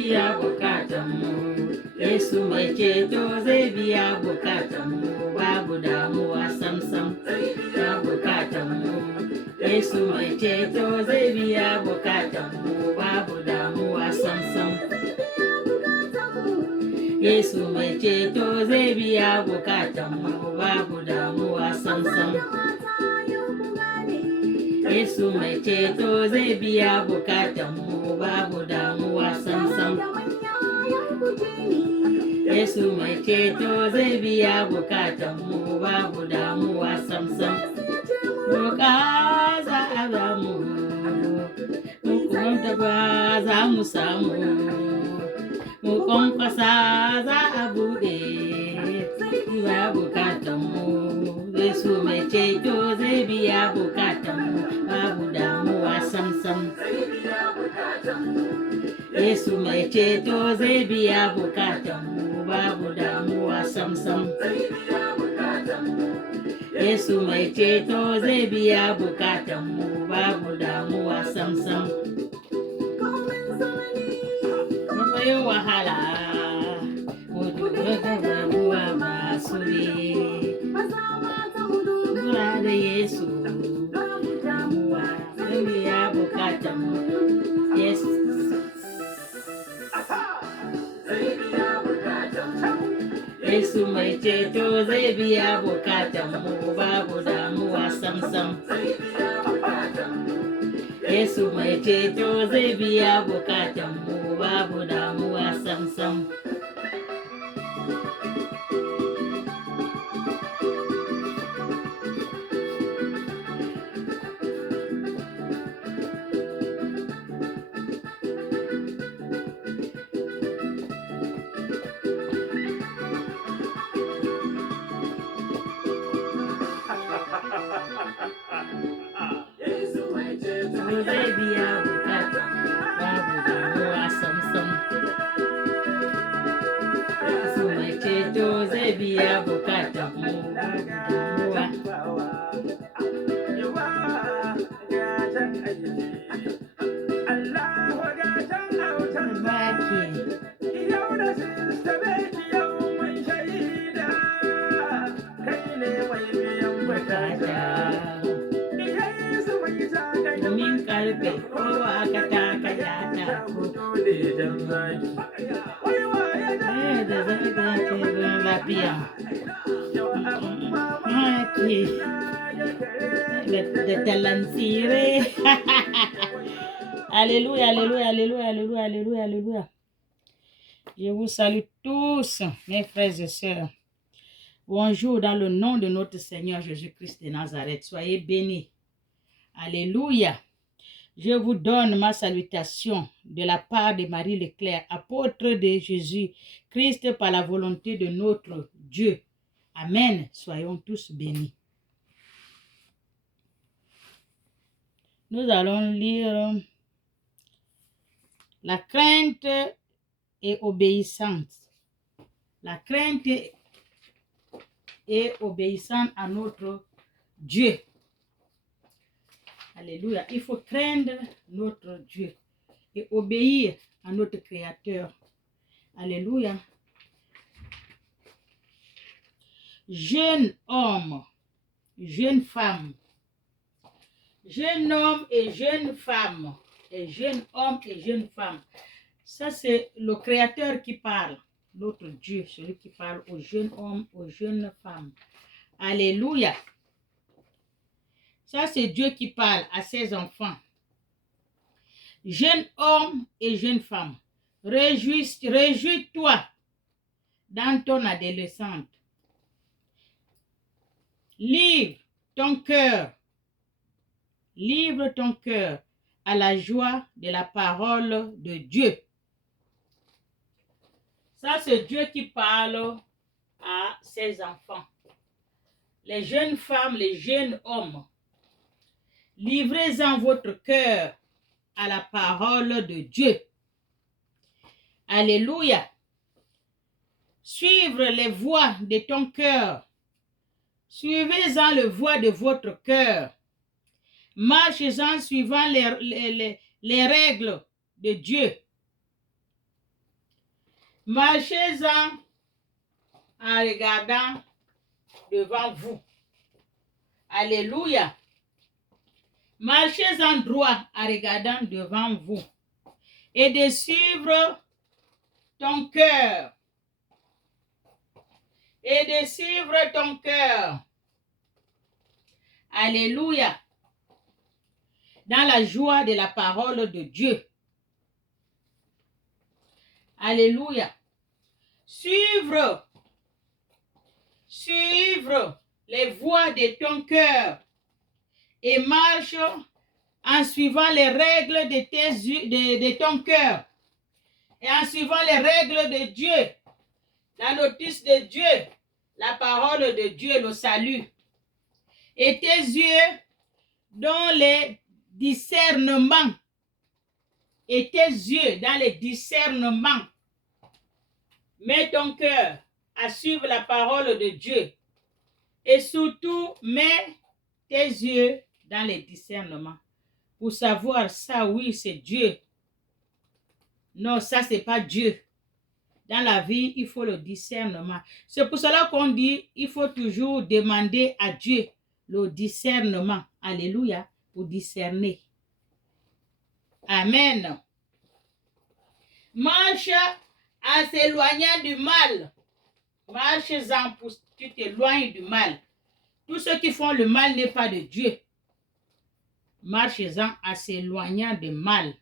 biya bukatanmu. Yesu mai ceto zai biya bukatanmu, babu damuwa sam-sam zai biya bukatanmu. Yesu mai ceto zai biya bukatanmu, babu damuwa sam-sam. Yesu mai ceto zai biya bukatanmu, babu damuwa sam-sam. Yesu mai ceto zai biya bukatanmu, babu damuwa sam-sam. Yesu mai ceto zai biya bukatanmu, babu damuwa sam-sam. Roƙa za a bamu, mu kwanta ba za mu samu, mu kwankwasa za a buɗe, biya bukatanmu. Yesu mai ceto zai biya bukatanmu, babu damuwa sam-sam. Yesu mai ceto zai biya bukatanmu, babu damuwa sam-sam. Yesu mai ceto zai biya bukatanmu, babu damuwa sam-sam. Mafi wahala, mu dogara da rabuwa masu ne. Dogara da Yesu, damuwa zai biya bukatanmu. Yes. Yesu mai ceto zai biya bukatanmu, babu damuwa sam-sam. Yesu mai ceto zai biya bukatanmu, babu damuwa sam-sam. Zai biya bukatanmu, babu damuwa sam-sam. Yesu mai ceto zai biya bukatanmu, babu damuwa. Min karfe kowa aka taka ya tako da zaga tebin lafiya da talantsire. Alléluia, alléluia, alléluia, alléluia, alléluia, alléluia. Je vous salue tous, mes frères et sœurs. Bonjour dans le nom de notre Seigneur Jésus-Christ de Nazareth. Soyez bénis. Alléluia. Je vous donne ma salutation de la part de Marie Leclerc, apôtre de Jésus-Christ par la volonté de notre Dieu. Amen. Soyons tous bénis. Nous allons lire la crainte et obéissance. La crainte et obéissance à notre Dieu. Alléluia. Il faut craindre notre Dieu et obéir à notre Créateur. Alléluia. Jeune homme, jeune femme, jeune homme et jeune femme, et jeune homme et jeune femme. Ça, c'est le Créateur qui parle, notre Dieu, celui qui parle aux jeunes hommes, aux jeunes femmes. Alléluia. Ça, c'est Dieu qui parle à ses enfants. Jeune homme et jeune femme, réjouis-toi dans ton adolescente. Livre ton cœur à la joie de la parole de Dieu. Ça, c'est Dieu qui parle à ses enfants. Les jeunes femmes, les jeunes hommes, livrez-en votre cœur à la parole de Dieu. Alléluia. Suivre les voies de ton cœur. Suivez-en le voie de votre cœur. Marchez-en suivant les règles de Dieu. Marchez-en en regardant devant vous. Alléluia. Marchez en droit en regardant devant vous et de suivre ton cœur. Et de suivre ton cœur. Alléluia. Dans la joie de la parole de Dieu. Alléluia. Suivre les voies de ton cœur et marche en suivant les règles de ton cœur et en suivant les règles de Dieu, la notice de Dieu, la parole de Dieu, le salut. Et tes yeux dans les discernements. Et tes yeux dans les discernements. Mets ton cœur à suivre la parole de Dieu. Et surtout, mets tes yeux dans les discernements. Pour savoir ça, oui, c'est Dieu. Non, ça, c'est pas Dieu. Dans la vie, il faut le discernement. C'est pour cela qu'on dit, il faut toujours demander à Dieu le discernement. Alléluia. Pour discerner. Amen. Marche en s'éloignant du mal. Marche-en pour que tu t'éloignes du mal. Tous ceux qui font le mal n'est pas de Dieu. Marche-en en s'éloignant du mal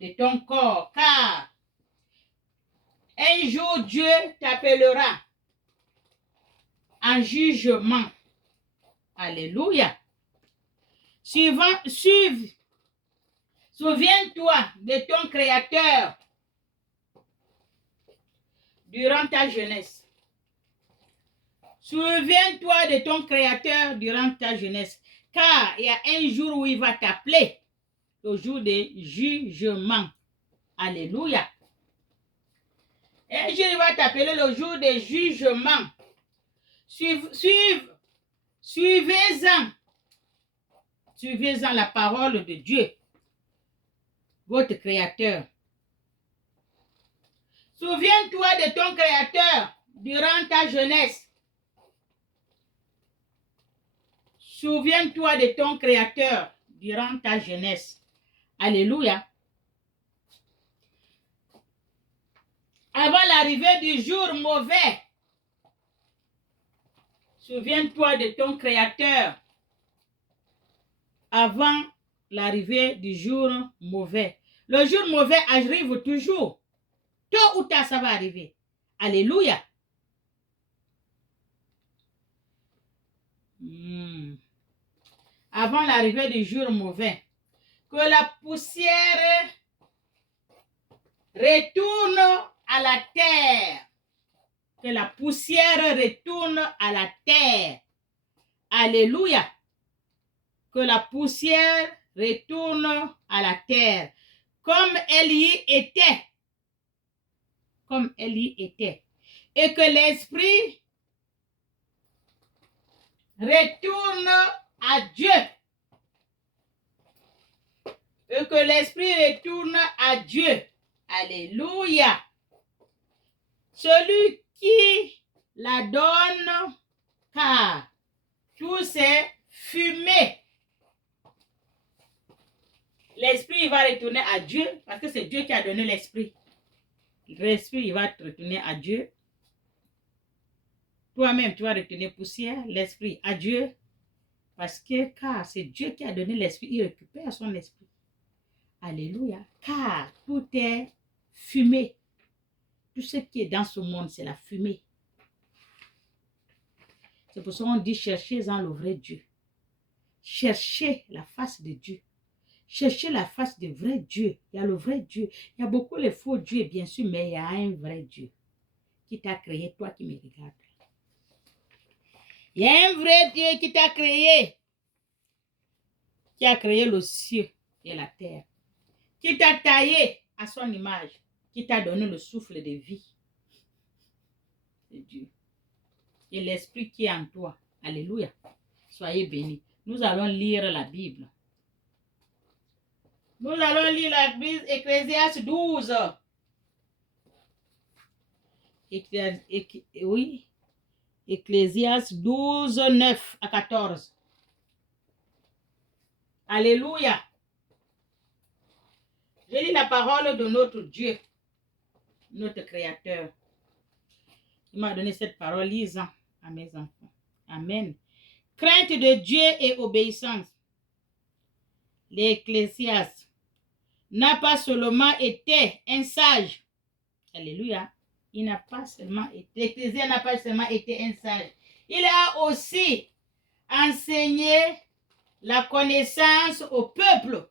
de ton corps, car un jour Dieu t'appellera en jugement. Alléluia. Souviens-toi de ton Créateur durant ta jeunesse. Souviens-toi de ton Créateur durant ta jeunesse, car il y a un jour où il va t'appeler, le jour de jugement. Alléluia. Un jour, il va t'appeler le jour de jugement. Suivez-en. Suivez-en la parole de Dieu, votre Créateur. Souviens-toi de ton Créateur durant ta jeunesse. Souviens-toi de ton Créateur durant ta jeunesse. Alléluia. Avant l'arrivée du jour mauvais, souviens-toi de ton Créateur. Avant l'arrivée du jour mauvais. Le jour mauvais arrive toujours. Tôt ou tard, ça va arriver. Alléluia. Avant l'arrivée du jour mauvais. Que la poussière retourne à la terre. Que la poussière retourne à la terre. Alléluia. Que la poussière retourne à la terre. Comme elle y était. Comme elle y était. Et que l'esprit retourne à Dieu. Et que l'esprit retourne à Dieu. Alléluia. Celui qui la donne, car tout c'est fumé. L'esprit va retourner à Dieu parce que c'est Dieu qui a donné l'esprit. L'esprit va te retourner à Dieu. Toi-même, tu vas retourner poussière, l'esprit à Dieu. Parce que car c'est Dieu qui a donné l'esprit, il récupère son esprit. Alléluia. Car tout est fumé. Tout ce qui est dans ce monde, c'est la fumée. C'est pour ça qu'on dit cherchez-en le vrai Dieu. Cherchez la face de Dieu. Cherchez la face du vrai Dieu. Il y a le vrai Dieu. Il y a beaucoup de faux dieux, bien sûr, mais il y a un vrai Dieu qui t'a créé, toi qui me regardes. Il y a un vrai Dieu qui t'a créé, qui a créé le ciel et la terre, qui t'a taillé à son image, qui t'a donné le souffle de vie. C'est Dieu. Et l'esprit qui est en toi. Alléluia. Soyez bénis. Nous allons lire la Bible. Nous allons lire la Bible, Ecclésiaste 12. Oui. Ecclésiaste 12, 9 à 14. Alléluia. Je lis la parole de notre Dieu, notre Créateur. Il m'a donné cette parole, lisant à mes enfants. Amen. Crainte de Dieu et obéissance. L'Ecclésiaste n'a pas seulement été un sage. Alléluia. Il n'a pas seulement été, l'Ecclésiaste n'a pas seulement été un sage. Il a aussi enseigné la connaissance au peuple.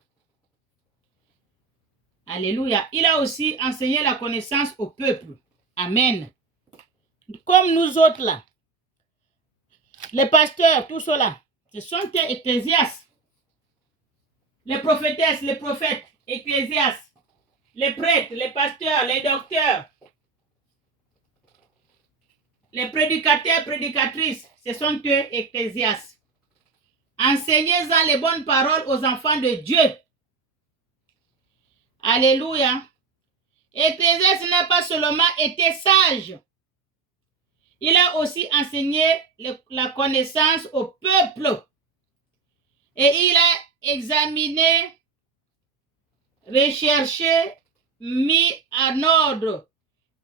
Alléluia. Il a aussi enseigné la connaissance au peuple. Amen. Comme nous autres là, les pasteurs, tout cela, ce sont des ecclésiastes. Les prophétesses, les prophètes, ecclésiastes, les prêtres, les pasteurs, les docteurs, les prédicateurs, prédicatrices, ce sont eux ecclésiastes. Enseignez-en les bonnes paroles aux enfants de Dieu. Alléluia. Ecclésiaste n'a pas seulement été sage, il a aussi enseigné la connaissance au peuple. Et il a examiné, recherché, mis en ordre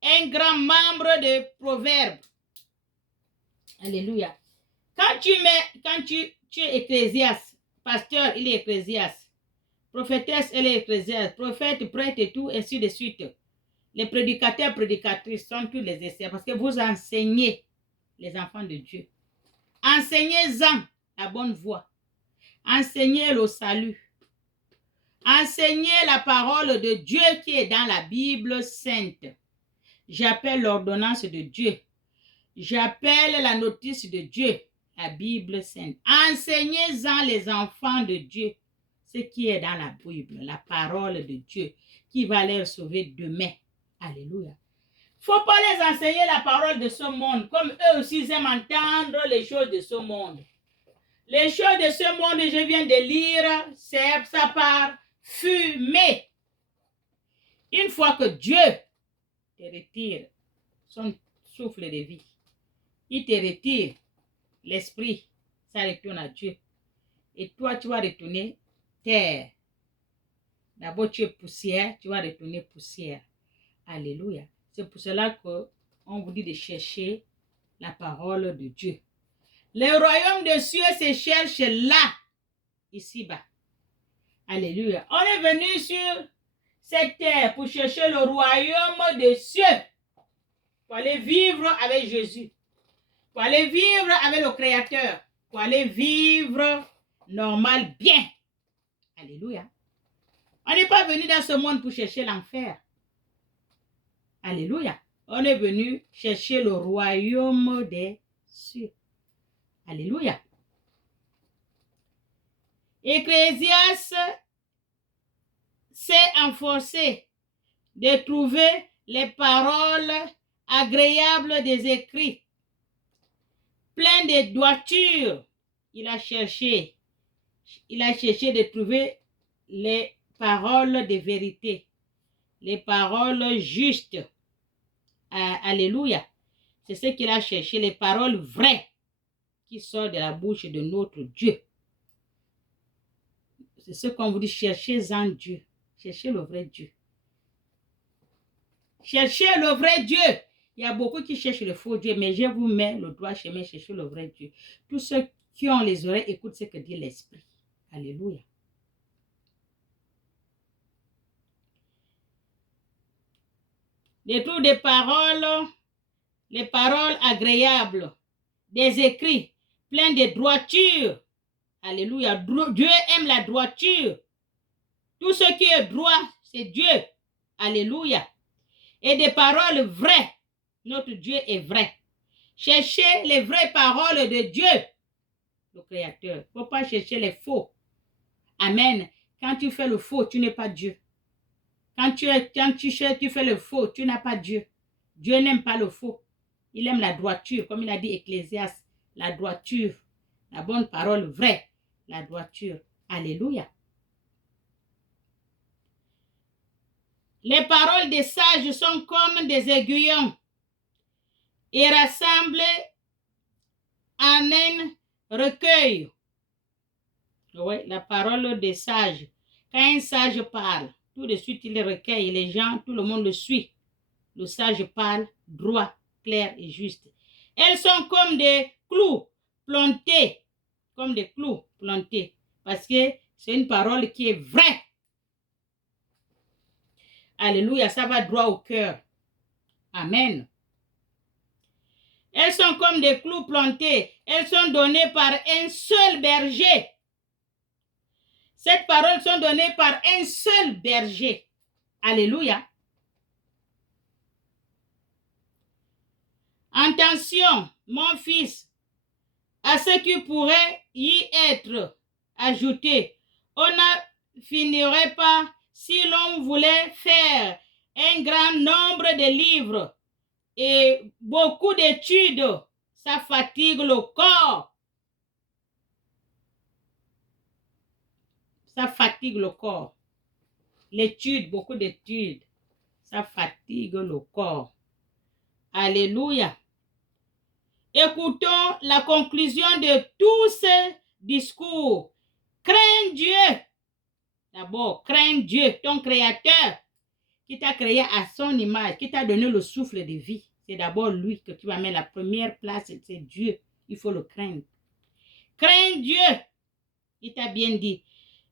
un grand membre de Proverbes. Alléluia. Quand tu es ecclésiaste, pasteur, il est ecclésiaste, prophétesse, elle est ecclésiaste, prophète, prêtre et tout, ainsi de suite. Les prédicateurs, prédicatrices sont tous les essais parce que vous enseignez les enfants de Dieu. Enseignez-en la bonne voie. Enseignez le salut. Enseignez la parole de Dieu qui est dans la Bible sainte. J'appelle l'ordonnance de Dieu. J'appelle la notice de Dieu, la Bible sainte. Enseignez-en les enfants de Dieu ce qui est dans la Bible, la parole de Dieu qui va les sauver demain. Alléluia. Il ne faut pas les enseigner la parole de ce monde, comme eux aussi ils aiment entendre les choses de ce monde. Les choses de ce monde, je viens de lire, ça part fumer. Une fois que Dieu te retire son souffle de vie, il te retire l'esprit, ça retourne à Dieu. Et toi, tu vas retourner terre. D'abord, tu es poussière, tu vas retourner poussière. Alléluia. C'est pour cela qu'on vous dit de chercher la parole de Dieu. Le royaume des cieux se cherche là, ici-bas. Alléluia. On est venu sur cette terre pour chercher le royaume des cieux. Pour aller vivre avec Jésus. Pour aller vivre avec le Créateur. Pour aller vivre normal, bien. Alléluia. On n'est pas venu dans ce monde pour chercher l'enfer. Alléluia. On est venu chercher le royaume des cieux. Alléluia. Ecclésiaste s'est efforcé de trouver les paroles agréables des écrits, plein de droiture. Il a cherché de trouver les paroles de vérité, les paroles justes. Alléluia. C'est ce qu'il a cherché, les paroles vraies qui sortent de la bouche de notre Dieu. C'est ce qu'on vous dit, cherchez en Dieu. Cherchez le vrai Dieu. Cherchez le vrai Dieu. Il y a beaucoup qui cherchent le faux Dieu, mais je vous mets le doigt chemin, cherchez le vrai Dieu. Tous ceux qui ont les oreilles écoutent ce que dit l'Esprit. Alléluia. Les trous des paroles, les paroles agréables, des écrits, pleins de droiture. Alléluia. Dieu aime la droiture. Tout ce qui est droit, c'est Dieu. Alléluia. Et des paroles vraies. Notre Dieu est vrai. Cherchez les vraies paroles de Dieu, le Créateur. Il ne faut pas chercher les faux. Amen. Quand tu fais le faux, tu n'es pas Dieu. Quand tu fais le faux, tu n'as pas Dieu. Dieu n'aime pas le faux. Il aime la droiture, comme il a dit Ecclésiaste. La droiture, la bonne parole vraie, la droiture. Alléluia. Les paroles des sages sont comme des aiguillons et rassemble en un recueil. Oui, la parole des sages. Quand un sage parle, tout de suite il recueille les gens, tout le monde le suit. Le sage parle droit, clair et juste. Elles sont comme des clous plantés, comme des clous plantés, parce que c'est une parole qui est vraie. Alléluia, ça va droit au cœur. Amen. Elles sont comme des clous plantés. Elles sont données par un seul berger. Ces paroles sont données par un seul berger. Alléluia. Attention, mon fils, à ce qui pourrait y être ajouté. On ne finirait pas si l'on voulait faire un grand nombre de livres et beaucoup d'études. Ça fatigue le corps. Ça fatigue le corps. L'étude, beaucoup d'études, ça fatigue le corps. Alléluia. Écoutons la conclusion de tout ce discours. Crains Dieu. D'abord, crains Dieu, ton créateur, qui t'a créé à son image, qui t'a donné le souffle de vie. C'est d'abord lui que tu vas mettre la première place, c'est Dieu. Il faut le craindre. Crains Dieu. Il t'a bien dit.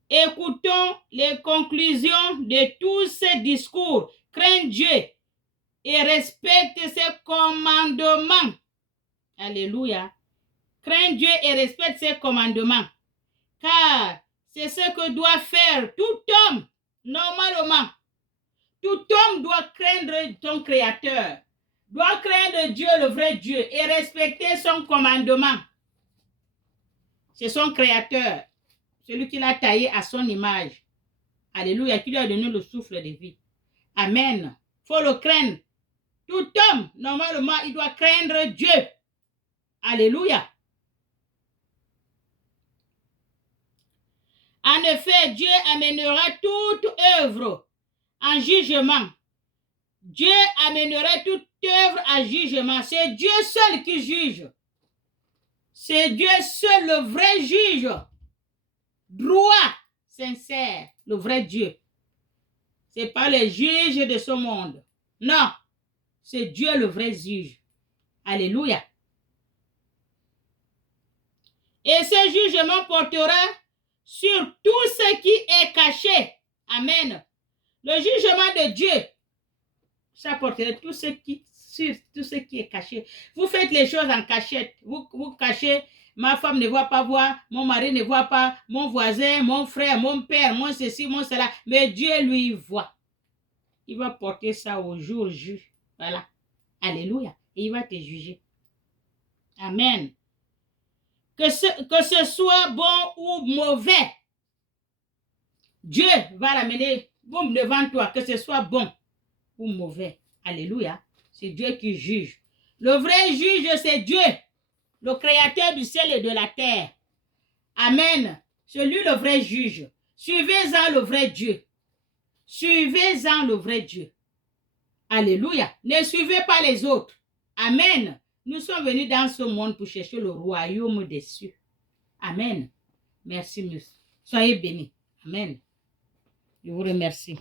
Écoutons les conclusions de tous ces discours. Crains Dieu et respecte ses commandements. Alléluia. Crains Dieu et respecte ses commandements. Car c'est ce que doit faire tout homme, normalement. Tout homme doit craindre son Créateur, doit craindre Dieu, le vrai Dieu, et respecter son commandement. C'est son Créateur, celui qui l'a taillé à son image. Alléluia, qui lui a donné le souffle de vie. Amen. Il faut le craindre. Tout homme, normalement, il doit craindre Dieu. Alléluia. En effet, Dieu amènera toute œuvre en jugement. Dieu amènera toute œuvre à jugement. C'est Dieu seul qui juge. C'est Dieu seul, le vrai juge. Droit, sincère, le vrai Dieu. Ce n'est pas le juge de ce monde. Non, c'est Dieu le vrai juge. Alléluia. Et ce jugement portera sur tout ce qui est caché. Amen. Le jugement de Dieu, ça portera tout ce qui, sur tout ce qui est caché. Vous faites les choses en cachette. Vous cachez, ma femme ne voit pas voir, mon mari ne voit pas, mon voisin, mon frère, mon père, mon ceci, mon cela. Mais Dieu lui voit. Il va porter ça au jour J. Voilà. Alléluia. Et il va te juger. Amen. Que ce soit bon ou mauvais, Dieu va l'amener devant toi, que ce soit bon ou mauvais. Alléluia. C'est Dieu qui juge. Le vrai juge, c'est Dieu, le créateur du ciel et de la terre. Amen. C'est lui le vrai juge. Suivez-en le vrai Dieu. Suivez-en le vrai Dieu. Alléluia. Ne suivez pas les autres. Amen. Nous sommes venus dans ce monde pour chercher le royaume des cieux. Amen. Merci, monsieur. Soyez bénis. Amen. Je vous remercie.